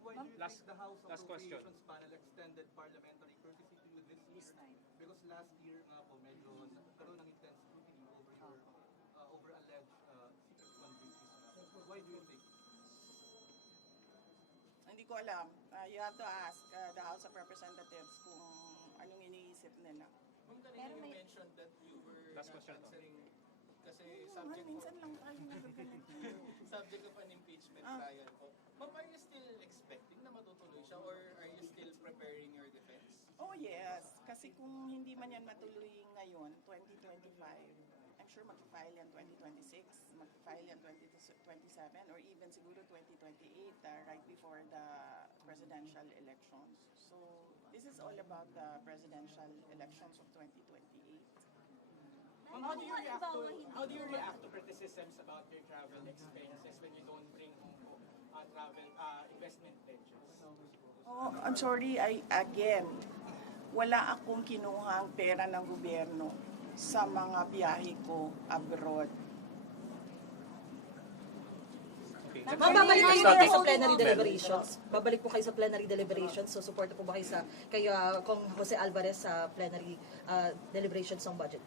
Why do you Last- think the House last question. Appropriations Panel extended parliamentary courtesy to you this year? Because last year nga po medyo nagkaroon ng intense scrutiny over your over alleged secret fundraising. Why do you think? Hindi ko alam. You have to ask the House of Representatives kung anong iniisip nila. Ma'am, kanina you mentioned that you were Last question to. answering kasi Minsan lang tayo nagkaganito. subject of an impeachment trial po. Ma'am, are you still expecting na matutuloy siya or are you still preparing your defense? Oh yes, kasi kung hindi man yan matuloy ngayon, 2025, I'm sure mag-file yan 2026, mag-file yan 2027, or even siguro 2028, right before the presidential elections. So, this is all about the presidential elections of 2028. How do you react to criticisms about your travel expenses when you don't bring home travel investment pledges? Oh, I'm sorry, again, wala akong kinuhang pera ng gobyerno sa mga biyahe ko abroad. Okay. Ma'am, babalik po kayo sa plenary deliberations. Babalik po kayo sa plenary deliberations. So, support po ba kayo sa Kong Jose Alvarez sa plenary deliberations ng budget?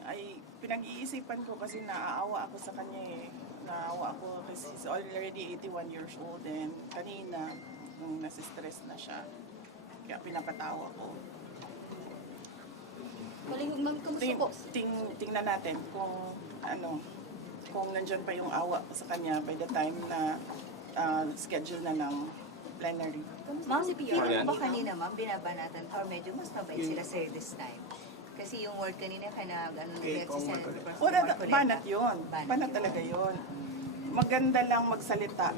Ay, pinag-iisipan ko kasi naaawa ako sa kanya eh. Naawa ako kasi he's already 81 years old and kanina, nung nasistress na siya, kaya pinapatawa ko. Ma'am, kamusta po? Tingnan natin kung kung nandyan pa yung awa ko sa kanya by the time na schedule na ng plenary. Ma'am, si Pia? feeling mo ba kanina, ma'am, binabanatan or medyo mas mabait sila sir this time? Kasi yung word kanina ka na gano'n Banat yun. Banat talaga yun. Maganda lang magsalita.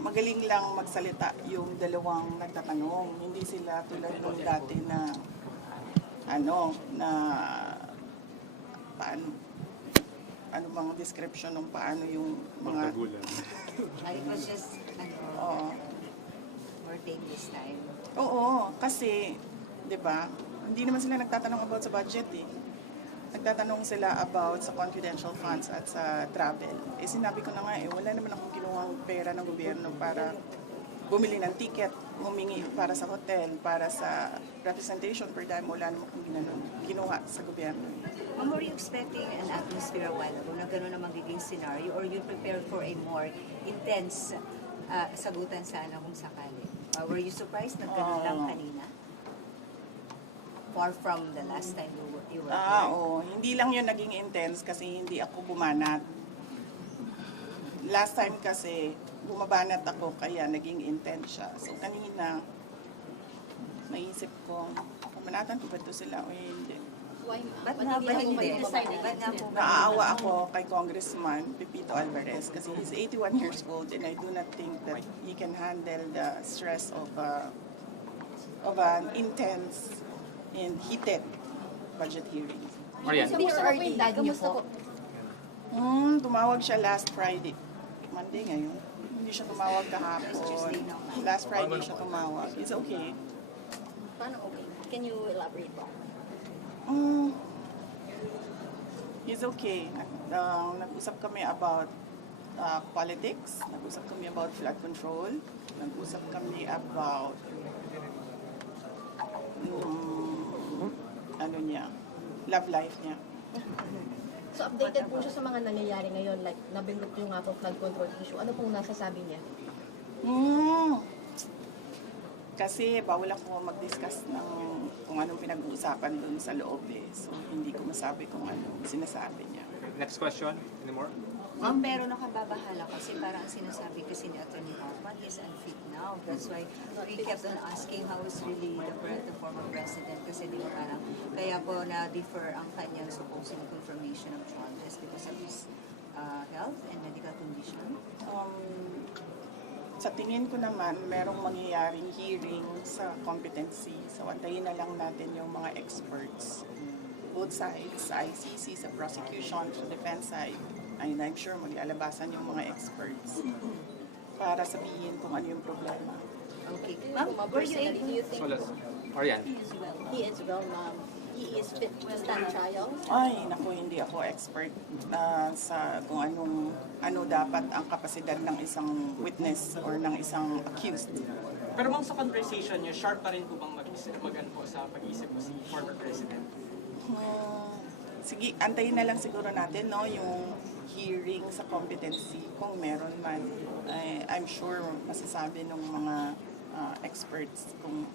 Magaling lang magsalita yung dalawang nagtatanong. Hindi sila tulad nung dati na ano bang description ng paano yung mga It was just, more take this time. Oo, kasi 'di ba? Hindi naman sila nagtatanong about sa budget eh. Nagtatanong sila about sa confidential funds at sa travel. Eh sinabi ko na nga wala naman akong kinuhang pera ng gobyerno para bumili ng ticket, humingi para sa hotel, para sa representation per dime, wala naman akong kinuha sa gobyerno. Ma'am, were you expecting an atmosphere a while ago na gano'n na magiging scenario or you prepared for a more intense sagutan sana kung sakali? Were you surprised na gano'n lang kanina? Far from the last time you were here? Oo. Hindi lang yun naging intense kasi hindi ako bumanat. Last time kasi, bumabanat ako kaya naging intense siya. So kanina, maisip ko, bumanatan ko ba ito sila o hindi? Ba't nga ba hindi? Ba't nga po ba? Naaawa ako kay Congressman Pepito Alvarez kasi he's 81 years old and I do not think that he can handle the stress of an intense and heated budget hearing. Marian. Kamusta po yung dad niyo po? Tumawag siya last Friday. Monday ngayon. Hindi siya tumawag kahapon. Last Friday siya tumawag. It's okay. Paano okay? Can you elaborate po? He's okay. Nag-usap kami about politics. Nag-usap kami about flood control. Nag-usap kami about love life niya. So updated po siya sa mga nangyayari ngayon, like nabingot yung nga po flood control issue. Ano pong nasasabi niya? Kasi bawal ako mag-discuss ng kung anong pinag-uusapan dun sa loob eh. So hindi ko masabi kung anong sinasabi niya. Next question. Any more? Ma'am, pero nakababahala kasi parang sinasabi kasi ni Atty. Hoffman, he's unfit now. That's why we kept on asking how is really the former president kasi di ba parang kaya po na-defer ang kanyang supposed confirmation of charges because of his health and medical condition. Sa tingin ko naman, merong mangyayaring hearing sa competency. So, antayin na lang natin yung mga experts. Both sides, sa ICC, sa prosecution, sa defense side. I'm sure maglalabasan yung mga experts para sabihin kung ano yung problema. Okay. Ma'am, were you able Do you think So let's, Marian. he is well, ma'am? He he is fit to stand trial? Ay, naku, hindi ako expert sa kung ano dapat ang kapasidad ng isang witness or ng isang accused. Pero ma'am, sa conversation niyo, sharp pa rin po bang mag-ano po sa pag-isip po si former president? Sige, antayin na lang siguro natin no, yung hearing sa competency kung meron man. I'm sure masasabi ng mga experts kung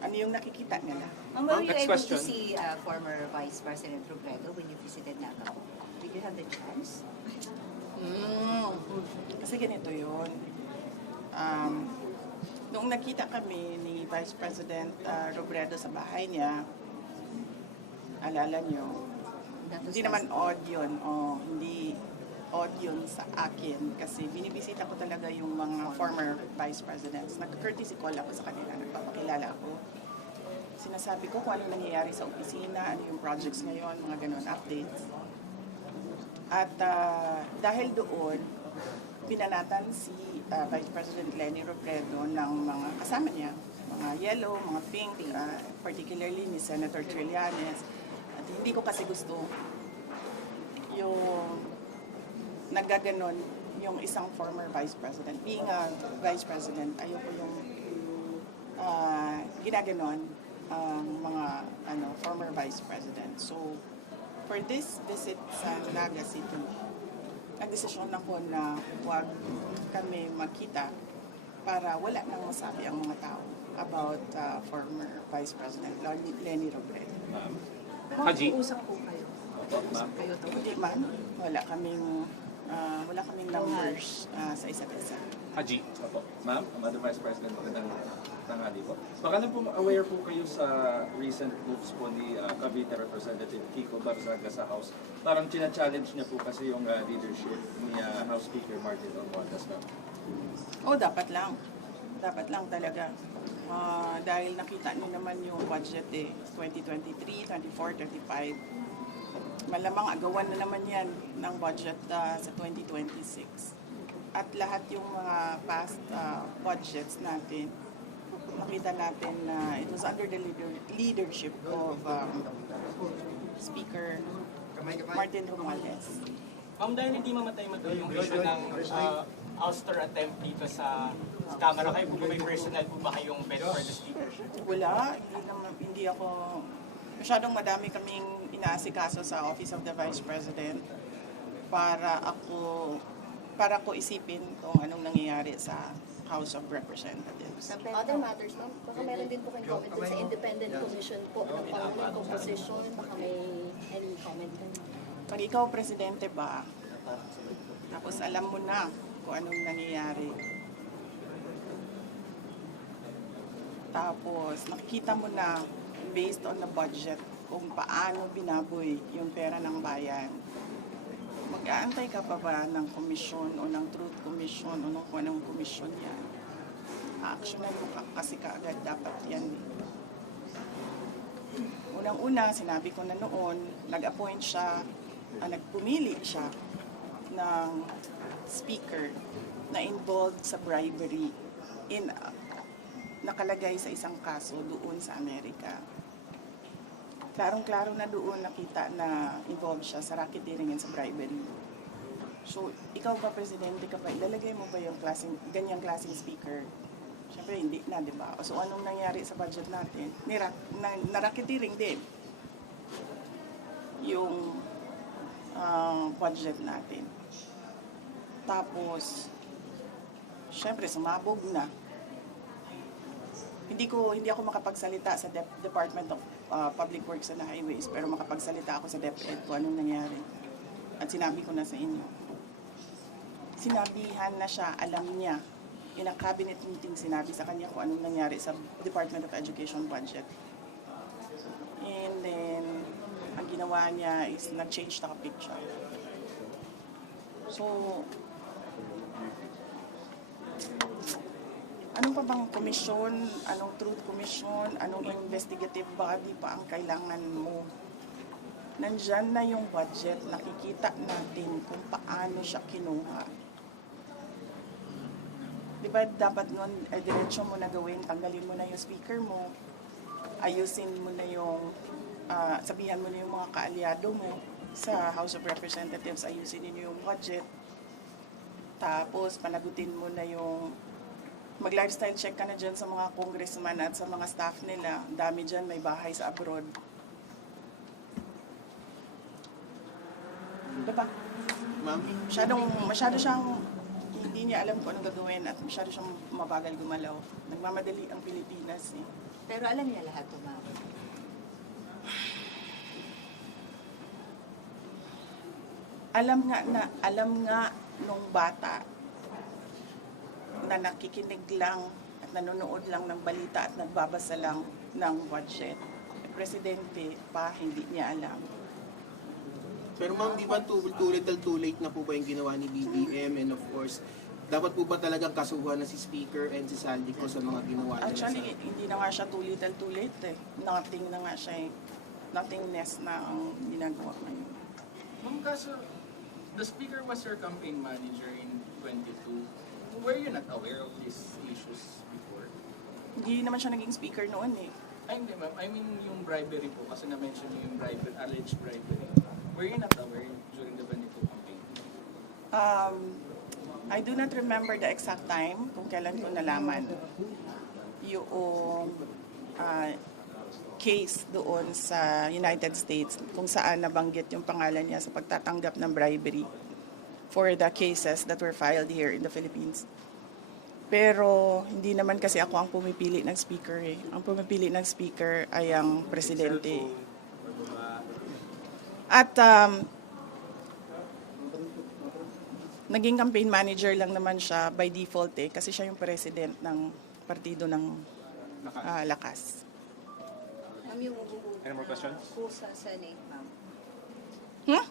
ano yung nakikita nila. Ma'am, were Ma'am, you next able question. to see former Vice President Robredo when you visited Naga? Did you have the chance? Kasi ganito yun. Noong nakita kami ni Vice President Robredo sa bahay niya, alala nyo, That was hindi naman odd yun. Hindi odd yun sa akin kasi binibisita ko talaga yung mga former vice presidents. Nag-courtesy call ako sa kanila, nagpapakilala ako. Sinasabi ko kung ano nangyayari sa opisina, ano yung projects ngayon, mga ganun, updates. At dahil doon, pinanatan si Vice President Leni Robredo ng mga kasama niya, mga yellow, mga pink, particularly ni Senator Trillanes. At hindi ko kasi gusto yung nagaganon yung isang former vice president. Being a vice president, ayoko yung ginaganon ang mga former vice president. So, for this visit sa Naga City, nagdesisyon ako na huwag kami magkita para wala nang masabi ang mga tao about former Vice President Leni Robredo. Haji. Usap po kayo. Kayo to. Hindi man, wala kaming numbers sa isa't isa. Haji. Opo. Ma'am, Madam Vice President, magandang tanghali po. Baka lang po aware po kayo sa recent moves po ni Cavite Representative Kiko Barzaga sa House. Parang china-challenge niya po kasi yung leadership ni House Speaker Martin Romualdez, ma'am. Oh, dapat lang. Dapat lang talaga. Dahil nakita niyo naman yung budget 2023, 24, 25. Malamang agawan na naman yan ng budget sa 2026. At lahat yung mga past budgets natin, makita natin na it was under the leadership of Speaker Martin Romualdez. Ma'am, dahil hindi mamatay-matay yung issue ng ouster attempt dito sa Kamara, kayo po ba may personal po ba kayong bet for the speakership? Wala, hindi ako, masyadong madami kaming inaasikaso sa Office of the Vice President para ko isipin kung anong nangyayari sa House of Representatives. Other matters, ma'am, baka meron din po kayong comment dun sa independent commission po ng Pangulong Composition. Baka may any comment din. Pag ikaw presidente ba, tapos alam mo na kung anong nangyayari. Tapos nakikita mo na based on the budget kung paano binaboy yung pera ng bayan. Mag-aantay ka pa ba ng komisyon o ng Truth Commission o ng kung anong komisyon yan? Actionan mo kasi kaagad dapat yan. Unang-una, sinabi ko na noon, nag-appoint siya, nagpumili siya ng speaker na involved sa bribery nakalagay sa isang kaso doon sa Amerika. Klarong-klaro na doon nakita na involved siya sa racketeering and sa bribery. So, ikaw ba, presidente ka pa, ilalagay mo ba yung ganyang klaseng speaker? Siyempre, hindi na, di ba? So, anong nangyari sa budget natin? Na-racketeering din yung budget natin. Tapos, siyempre, sumabog na. Hindi ako makapagsalita sa Department of Public Works and Highways, pero makapagsalita ako sa DepEd kung anong nangyari. At sinabi ko na sa inyo. Sinabihan na siya, alam niya. In a cabinet meeting, sinabi sa kanya kung anong nangyari sa Department of Education budget. And then, ang ginawa niya is nag-change the picture. So, anong pa bang komisyon, anong truth commission, anong investigative body pa ang kailangan mo? Nandyan na yung budget, nakikita natin kung paano siya kinuha. Di ba dapat nun, diretsyo mo na gawin, tanggalin mo na yung speaker mo, ayusin mo na yung sabihan mo na yung mga kaalyado mo sa House of Representatives, ayusin ninyo yung budget. Tapos panagutin mo na yung mag-lifestyle check ka na dyan sa mga congressman at sa mga staff nila. Ang dami dyan, may bahay sa abroad. Diba? Ma'am? Masyado siyang hindi niya alam kung anong gagawin at masyado siyang mabagal gumalaw. Nagmamadali ang Pilipinas eh. Pero alam niya lahat ito, ma'am. Alam nga nung bata na nakikinig lang at nanonood lang ng balita at nagbabasa lang ng budget. Presidente pa, hindi niya alam. Pero ma'am, di ba too late na po ba yung ginawa ni BBM? And of course, dapat po ba talagang kasuhan na si Speaker and si Saldico sa mga ginawa nila? Actually, hindi na nga siya too late eh. Nothing na nga siya eh. Nothingness na ang ginagawa ngayon. Ma'am, kaso, the Speaker was your campaign manager in 22. Were you not aware of these issues before? Hindi naman siya naging speaker noon eh. Ay, hindi ma'am. I mean yung bribery po, kasi na-mention niyo yung bribery, alleged bribery. Were you not aware during the 22 campaign? I do not remember the exact time kung kailan ko nalaman yung case doon sa United States kung saan nabanggit yung pangalan niya sa pagtatanggap ng bribery for the cases that were filed here in the Philippines. Pero hindi naman kasi ako ang pumipili ng speaker eh. Ang pumipili ng speaker ay ang presidente. At naging campaign manager lang naman siya by default eh kasi siya yung president ng partido ng Lakas. Ma'am, yung Any more questions? po sa Senate, ma'am.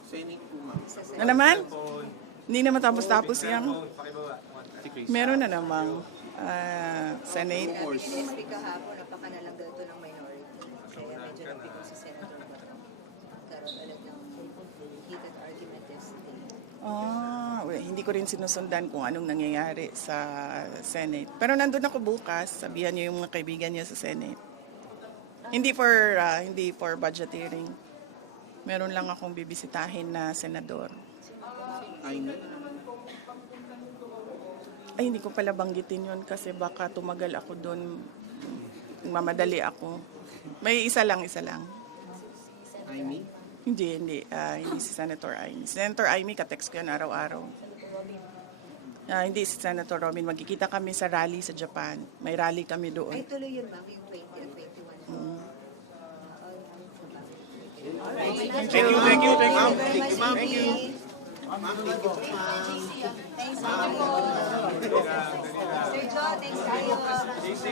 Senate po, ma'am. Sa Na naman? Hindi naman tapos-tapos yan. Please. Meron na namang Senate. Sabi ni SP kahapon, napaka na lang daw ito ng minority. Kaya medyo napikon sa Senator Bato. Karoon ulit ng heated argument yesterday. Hindi ko rin sinusundan kung anong nangyayari sa Senate. Pero nandun ako bukas, sabihan niyo yung mga kaibigan niya sa Senate. Hindi for budget hearing. Meron lang akong bibisitahin na senador. Ay, hindi ko pala banggitin yun kasi baka tumagal ako doon. Mamadali ako. May isa lang. Amy? Hindi si Senator Amy. Senator Amy, katext ko yan araw-araw. Hindi si Senator Robin. Magkikita kami sa rally sa Japan. May rally kami doon. Ay, tuloy yun, ma'am, yung 20 at 21. Alright. Thank you. Ma'am, thank you, ma'am. Thank you. Ma'am, thank you, ma'am. Thanks, ma'am. Sir John, thanks kayo. JC,